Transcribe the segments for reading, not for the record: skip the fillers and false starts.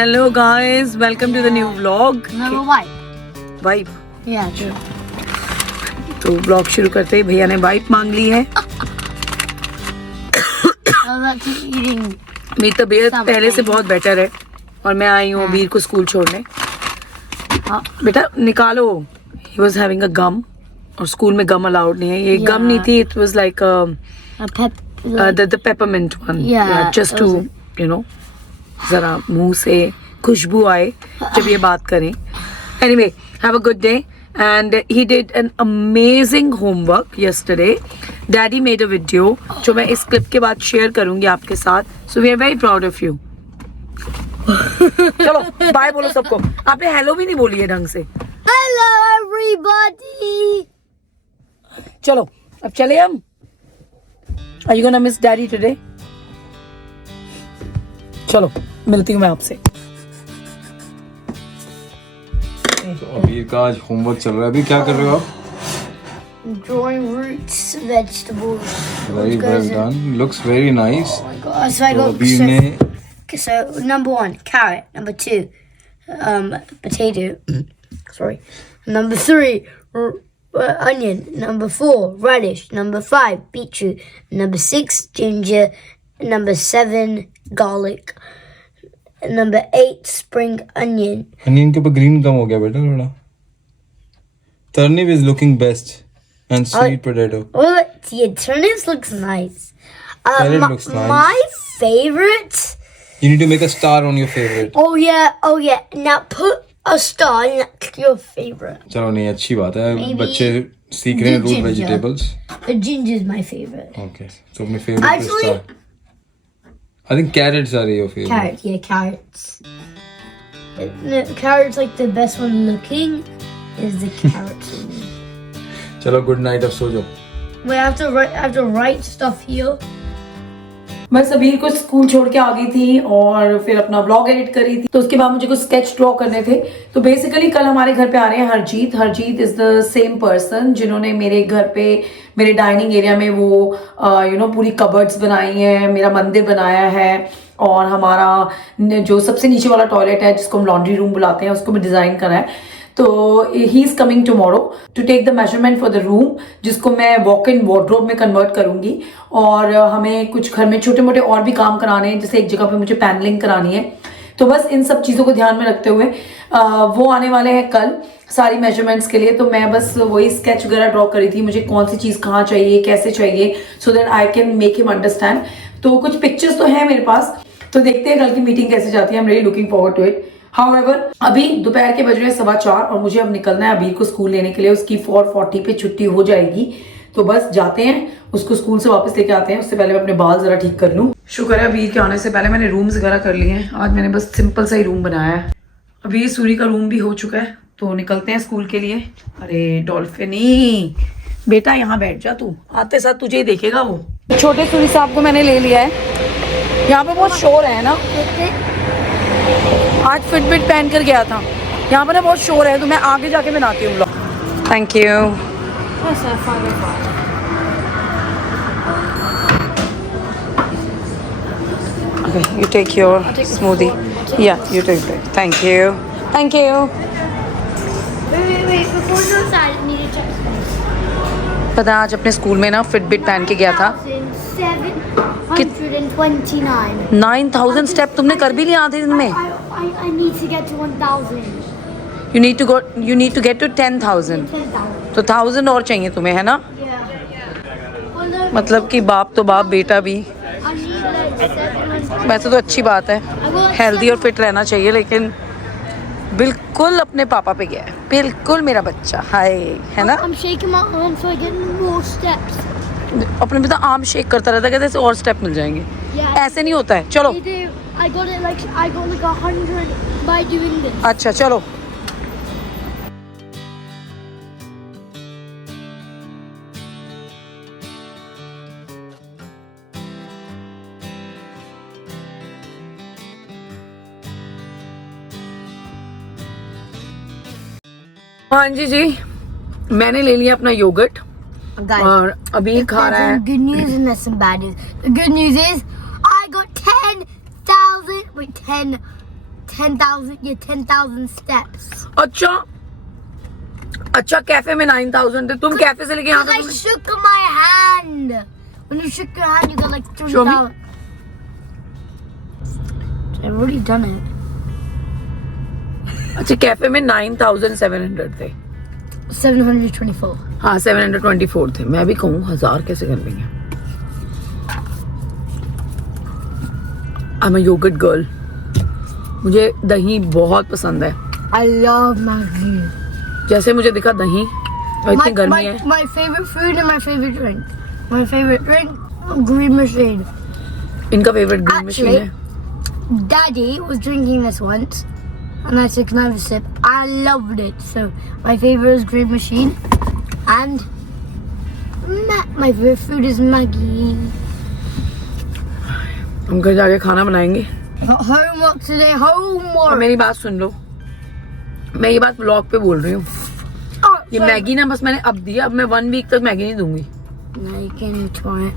Hello guys, welcome to the new vlog. No, wipe. Wipe. Yeah, true. तो vlog शुरू करते हैं. भैया ने वाइप मांग ली है. मेरी तबीयत पहले से बहुत बेटर है और मैं आई हूँ अबीर को स्कूल छोड़ने. बेटा निकालो. He was having a gum और स्कूल में गम अलाउड नहीं है. ये गम नहीं थी. It was like the peppermint one. Yeah, just to you know जरा मुंह से खुशबू आए जब ये बात करें. Anyway, have a good day. And he did an amazing homework yesterday. Daddy made a video जो मैं इस क्लिप के बाद शेयर करूंगी आपके साथ. So we are very proud of you. चलो बाय बोलो सबको. आपने हेलो भी नहीं बोली है ढंग से. Hello everybody. चलो अब चले हम. Are you gonna miss Daddy today? चलो मिलती हूँ मैं आपसे. तो अबीर का आज होमवर्क चल रहा है. अभी क्या कर रहे हो आप? Drawing roots, vegetables. Very well done. Looks very nice. Oh my god! So I तो got अबीर ने so number 1 carrot, number 2 potato. Sorry. Number 3 onion. Number 4 radish. Number 5 beetroot. Number 6 ginger. Number 7 garlic. Number 8 spring onion. Onion के ऊपर green कम हो गया बेटा थोड़ा. Turnip is looking best and sweet potato. Well, yeah, turnips looks nice. Carrot looks nice. My favorite. You need to make a star on your favorite. Oh yeah. Now put a star next to your favorite. चलो नहीं अच्छी बात है. Maybe बच्चे सीख रहे हैं root ginger. vegetables. The ginger is my favorite. Okay. So अपने favorite पे Actually- star. I think carrots are your favorite. Carrot, yeah, carrots. The carrots like the best one looking is the carrots. चलो good night. अब सो जाओ. Wait, I have to write stuff here. बस अबीर को school छोड़ के आ गई थी और फिर अपना ब्लॉग एडिट करी थी. तो उसके बाद मुझे कुछ स्केच ड्रॉ करने थे. तो बेसिकली कल हमारे घर पे आ रहे हैं Harjeet. Harjeet is the same person जिन्होंने मेरे घर पे मेरे डाइनिंग एरिया में वो पूरी कबर्ड्स बनाई हैं, मेरा मंदिर बनाया है और हमारा जो सबसे नीचे वाला टॉयलेट है जिसको हम लॉन्ड्री रूम बुलाते हैं उसको भी डिजाइन करा है. तो he is coming tomorrow to take the measurement for the room जिसको मैं वॉक इन वार्डरोब में कन्वर्ट करूंगी. और हमें कुछ घर में छोटे मोटे और भी काम कराने हैं. जैसे एक जगह पे मुझे पैनलिंग करानी है. तो बस इन सब चीज़ों को ध्यान में रखते हुए वो आने वाले हैं कल सारी मेजरमेंट्स के लिए. तो मैं बस वही स्केच वगैरह ड्रॉ करी थी. मुझे कौन सी चीज़ कहाँ चाहिए, कैसे चाहिए, so that I can make him understand. तो कुछ पिक्चर्स तो हैं मेरे पास. तो देखते हैं कल की मीटिंग कैसे जाती है. I am really looking forward to it. However, अभी दोपहर के बज रहे हैं 4:15 और मुझे अब निकलना है अबीर को स्कूल लेने के लिए. उसकी 4:40 पे छुट्टी हो जाएगी. तो बस जाते हैं उसको स्कूल से वापस लेके आते हैं. उससे पहले मैं अपने बाल जरा ठीक कर लूं. शुक्र है अबीर के आने से पहले मैंने रूम्स वगैरह कर लिए हैं. आज मैंने बस सिंपल सा ही रूम बनाया है. अभी सूरी का रूम भी हो चुका है. तो निकलते हैं स्कूल के लिए. अरे डॉल्फिनी बेटा यहाँ बैठ जा. तू आते साथ तुझे ही देखेगा वो. छोटे सूरी साहब को मैंने ले लिया है. यहाँ पे बहुत शोर है ना. आज फिटबिट पहन कर गया था. यहाँ पर ना बहुत शोर है. तो मैं आगे जाके बनाती हूँ blog. Thank you. Okay, you take your smoothie. Yeah, you take it. Thank you. Thank you. Wait. Before you go inside, I need to check. पता है आज अपने स्कूल में ना फिटबिट पहन के गया था. 729. 9,000 स्टेप तुमने कर भी लिया आधे दिन में. I need to get to 1,000. You need to get to 10,000. 10,000. तो 1,000 और चाहिए तुम्हें है ना. Yeah. मतलब कि बाप तो बाप बेटा भी. I need like 700. वैसे तो अच्छी बात है. हेल्दी और फिट रहना चाहिए लेकिन बिल्कुल अपने पापा पे गया है. बिल्कुल मेरा बच्चा. हाय है ना. I'm shaking my arm so I get more steps. अपने पिता आर्म शेक करता रहता है. कहते हैं और स्टेप मिल जाएंगे. Yeah. ऐसे नहीं होता है. चलो I got like 100 by doing this. अच्छा चलो. हाँ जी मैंने ले लिया अपना योगर्ट और अभी खा रहा है. Good news and there's some bad news. The good news is I got 10,000. Wait, 10 10,000 steps. अच्छा कैफे में 9,000 थे, तुम कैफे से लेके यहाँ I shook my hand. When you shook your hand, you got like Show me. 3,000. I've already done it. अच्छा cafe में 9,700 थे, 724. हाँ 724 थे। मैं भी कहूँ 1000 कैसे कर लेंगे। I'm a yogurt girl. मुझे दही बहुत पसंद है। I love Maggi. जैसे मुझे दिखा दही और इतनी गर्मी है। My favorite food and my favorite drink. My favorite drink, green machine. इनका फेवरेट ग्रीन मशीन Actually, है। Daddy was drinking this once, and I said, "Can I have a sip?" I loved it. So my favorite is green machine, and my favorite food is Maggi. हम घर जाके खाना बनाएंगे। Got homework today. और Homework. मेरी बात सुन लो, मैं ये बात ब्लॉग पे बोल रही हूँ। Oh, ये sorry. मैगी ना बस मैंने अब दिया, अब मैं 1 वीक तक मैगी नहीं दूंगी। No, you can't try it.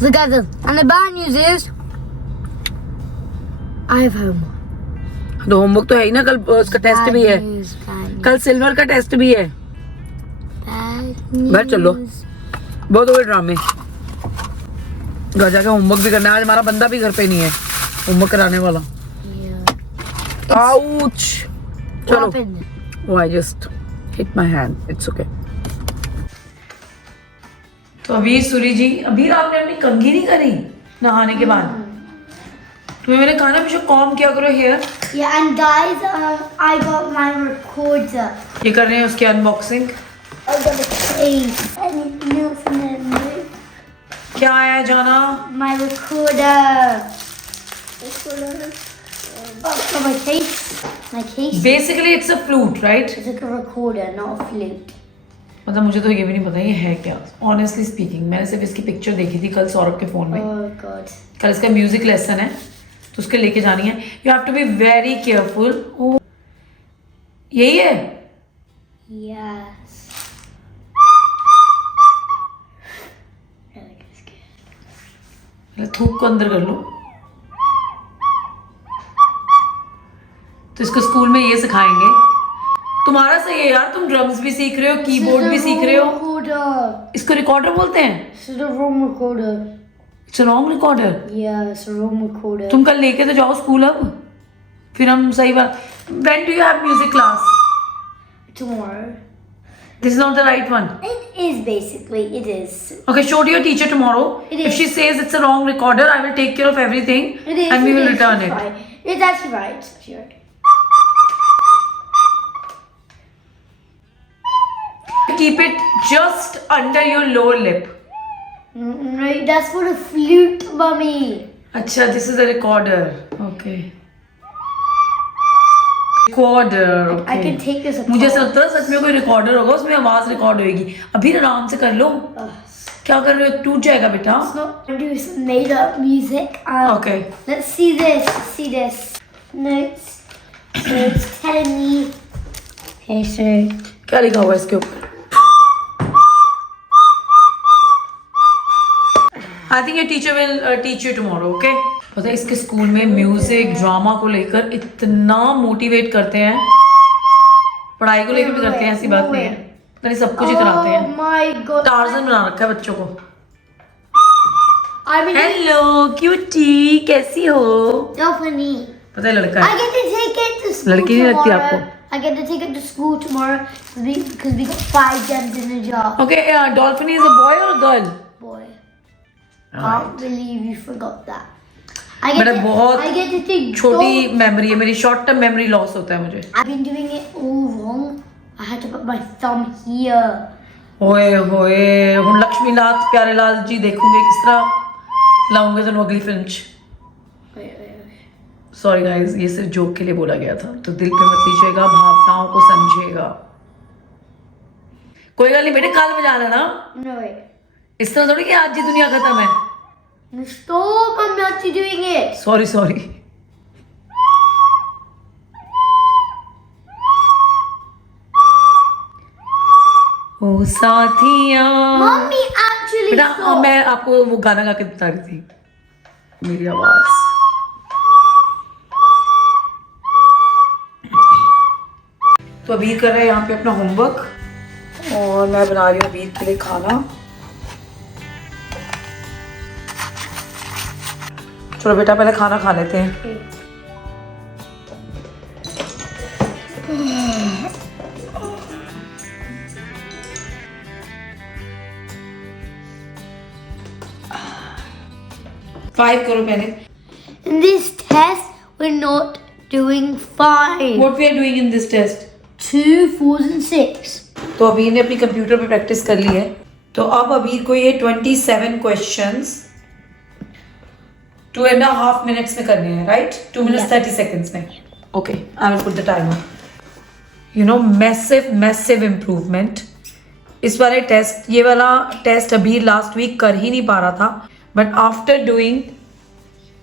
So guys, and the bad news is, I have homework. तो होमवर्क तो है ही ना, कल उसका टेस्ट Bad भी है, news, bad news. कल सिल्वर का टेस्ट भी है। Bad घर चलो। news. बहुत हो गए ड्रामे। घर जाके होमवर्क भी करना है। आज हमारा बंदा भी घर पे नहीं है होमवर्क कराने वाला। Yeah. आउच। What चलो। happened? Oh, I just hit my hand. It's okay. तो अबीर सूरी जी, अबीर आपने अपनी कंघी नहीं करी नहाने के बाद? तुम्हें मैंने कहा ना हमेशा कॉम किया करो hair. Yeah, and guys, I got my recorder. ये कर रहे हैं उसकी unboxing. I got a case. Anything else in there? क्या आया जाना? My recorder. Oh, my case. My case. Basically it's a flute, right? It's like a recorder, not a flute. मतलब मुझे तो ये भी नहीं पता ये है क्या। ऑनेस्टली स्पीकिंग मैंने सिर्फ इसकी पिक्चर देखी थी कल सौरभ के फोन में। Oh God. कल इसका म्यूजिक लेसन है तो उसके लेके जानी है। You have to be very careful. यही है? Yes. थूक को अंदर कर लो। तो इसको स्कूल में ये सिखाएंगे। तुम्हारा सही है यार, तुम ड्रम्स भी सीख रहे हो, कीबोर्ड भी सीख रहे हो। Recorder. इसको रिकॉर्डर बोलते हैं। This is the wrong recorder. It's wrong recorder. Yeah, it's the wrong recorder. तुम कल लेके तो जाओ स्कूल अब, फिर हम सही बात। When do you have music class? Tomorrow. This is not the right one. It is basically. It is. Okay, show to your teacher tomorrow. It If is. she says it's a wrong recorder, I will take care of everything It is. and we it will is, return it's it. right. It's actually right. It's actually right. Keep it just under your lower lip. Right, that's for the flute, mummy. अच्छा, this is a recorder. Okay. Recorder. I Okay. can take this apart. मुझे ऐसा लगता है सच में कोई recorder होगा, उसमें आवाज रिकॉर्ड होगी। अभी आराम से कर लो। क्या कर रहे हो? टूट जाएगा बेटा। It's not going to do some made up music. Okay. Let's see this. Let's see this. Notes. So it's telling me. Okay, so. क्या लिखा हुआ है इसके ऊपर? I think your teacher will teach you tomorrow, okay? पता है इसके school में म्यूजिक ड्रामा को लेकर इतना मोटिवेट करते हैं, पढ़ाई को लेकर भी करते हैं, ऐसी बात नहीं है। तो सब कुछ ही कराते Oh हैं। my God. टार्जन बना रखा है बच्चों को। I'm in हेलो क्यूटी, कैसी हो? so funny. पता है लड़का I है। get to take it to school लड़की नहीं लगती tomorrow. आपको? I get to take it to school tomorrow because we got 5 gems in a jar. Okay, Dolphin is a boy or a girl? Boy. Can't believe you forgot that. I मेरा get बहुत I get to take छोटी gold. Memory है मेरी, short term memory loss होता है मुझे। I've been doing it all wrong. I had to put my thumb here. होए होए ਹੁਣ लक्ष्मी नाथ प्यारे लाल जी देखोगे किस तरह लाऊंगे तो अगली फिल्म। Wait. सॉरी गाइस, ये सिर्फ जोक के लिए बोला गया था, तो दिल पे मत लीजिएगा, भावनाओं को समझिएगा। कोई गल नहीं बेटे, कल बजा लेना। No, wait. इस तरह थोड़ी कि आज ही दुनिया खत्म है। No, stop. I'm not doing it. Sorry sorry. ओ साथिया। Mommy actually बेटा saw. मैं आपको वो गाना गा के बता रही थी, मेरी आवाज। तो अबीर कर रहा है यहाँ पे अपना होमवर्क और मैं बना रही हूँ अबीर के लिए खाना। चलो बेटा पहले खाना खा लेते हैं। फाइव करो पहले। In this test, we're not doing fine. What we are doing in this test? 2, 4, and 6. तो अबीर ने अपनी कंप्यूटर पे प्रैक्टिस कर ली है। तो अब अबीर को ये 27 क्वेश्चंस 2.5 मिनट्स में करने हैं, राइट? 2 minutes 30 seconds में। Okay, I will put the timer. You know, massive improvement. इस वाले टेस्ट, ये वाला टेस्ट अबीर लास्ट वीक कर ही नहीं पा रहा था, but after doing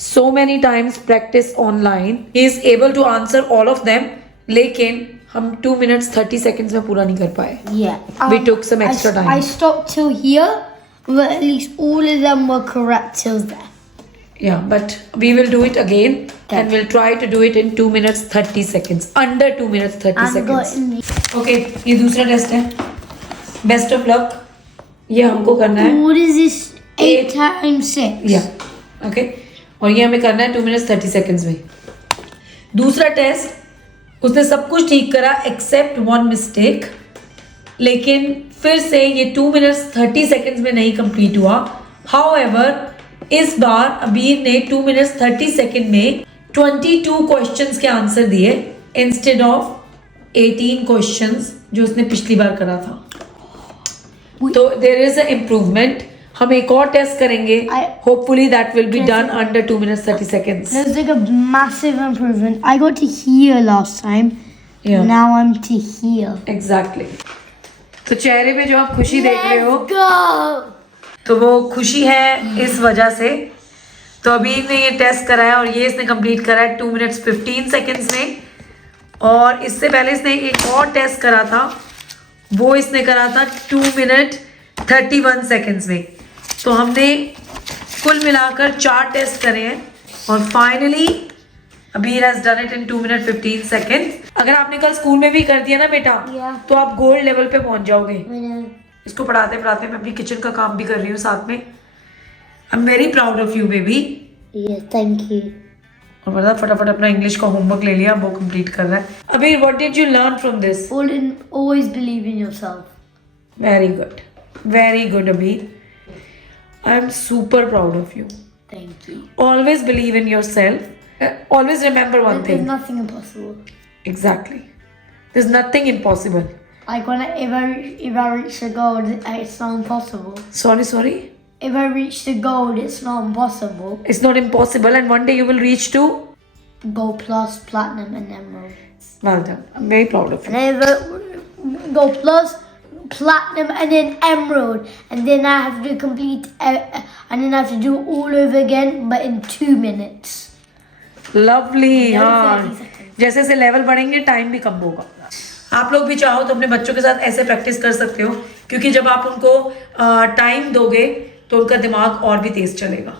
so many times practice online he is able to answer all of them, लेकिन हम 2 minutes 30 seconds में पूरा नहीं कर पाए। Yeah. We took some extra time. I stopped till here, but at least all of them were correct till there. Yeah, but we will do it again and we'll try to do it in 2 minutes 30 seconds. Under 2 minutes 30 And got seconds. in the... Okay, ये दूसरा test है। Best of luck. ये हमको करना है। What is this? 8 times 6. Yeah. Okay. और ये हमें करना है 2 minutes 30 seconds में। दूसरा टेस्ट उसने सब कुछ ठीक करा एक्सेप्ट 1 मिस्टेक, लेकिन फिर से ये 2 minutes 30 seconds में नहीं कंप्लीट हुआ। हाउएवर इस बार अबीर ने 2 minutes 30 seconds में 22 क्वेश्चंस के आंसर दिए इंस्टेड ऑफ 18 क्वेश्चंस जो उसने पिछली बार करा था। तो देयर इज अ इम्प्रूवमेंट। हम एक और टेस्ट करेंगे, hopefully that will be done under 2 minutes 30 seconds. There's like a massive improvement. I got to here last time. Yeah. Now I'm to here. Exactly. तो चेहरे पे जो आप खुशी देख रहे हो, Let's go! तो वो खुशी है इस वजह से। तो अभी ने ये टेस्ट कराया और ये इसने कंप्लीट करा है 2 minutes 15 seconds में। और इससे पहले इसने एक और टेस्ट करा था, वो इसने करा था 2 minutes 31 seconds में। तो हमने कुल मिलाकर 4 टेस्ट करे हैं और फाइनली अबीर has done it in 2 minutes 15 seconds। अगर आपने कल स्कूल में भी कर दिया ना बेटा, तो आप गोल्ड लेवल पे पहुंच जाओगे। इसको पढ़ाते पढ़ाते मैं अपनी किचन का काम भी कर रही हूँ साथ में। I am very proud of you baby. Yeah, thank you. और बता फटाफट अपना इंग्लिश का होमवर्क ले लिया, वो कंप्लीट कर रहा है। अबीर, what did you learn from this? Always believe in yourself. Very good अबीर। I am super proud of you. Thank you. Always believe in yourself. Always remember one There's thing. nothing impossible. Exactly. There's nothing impossible. Like if I reach the goal, it's not impossible. Sorry. If I reach the goal, it's not impossible. It's not impossible, and one day you will reach to Gold plus, platinum, and emerald. well done. I'm very proud of you. And then gold plus, platinum, and then emerald, and then I have to complete, and then I have to do it all over again, but in 2 minutes. Lovely. Yeah, हाँ, 30 seconds. जैसे जैसे level बढ़ेंगे time भी कम होगा। आप लोग भी चाहो तो अपने बच्चों के साथ ऐसे प्रैक्टिस कर सकते हो, क्योंकि जब आप उनको टाइम दोगे तो उनका दिमाग और भी तेज चलेगा।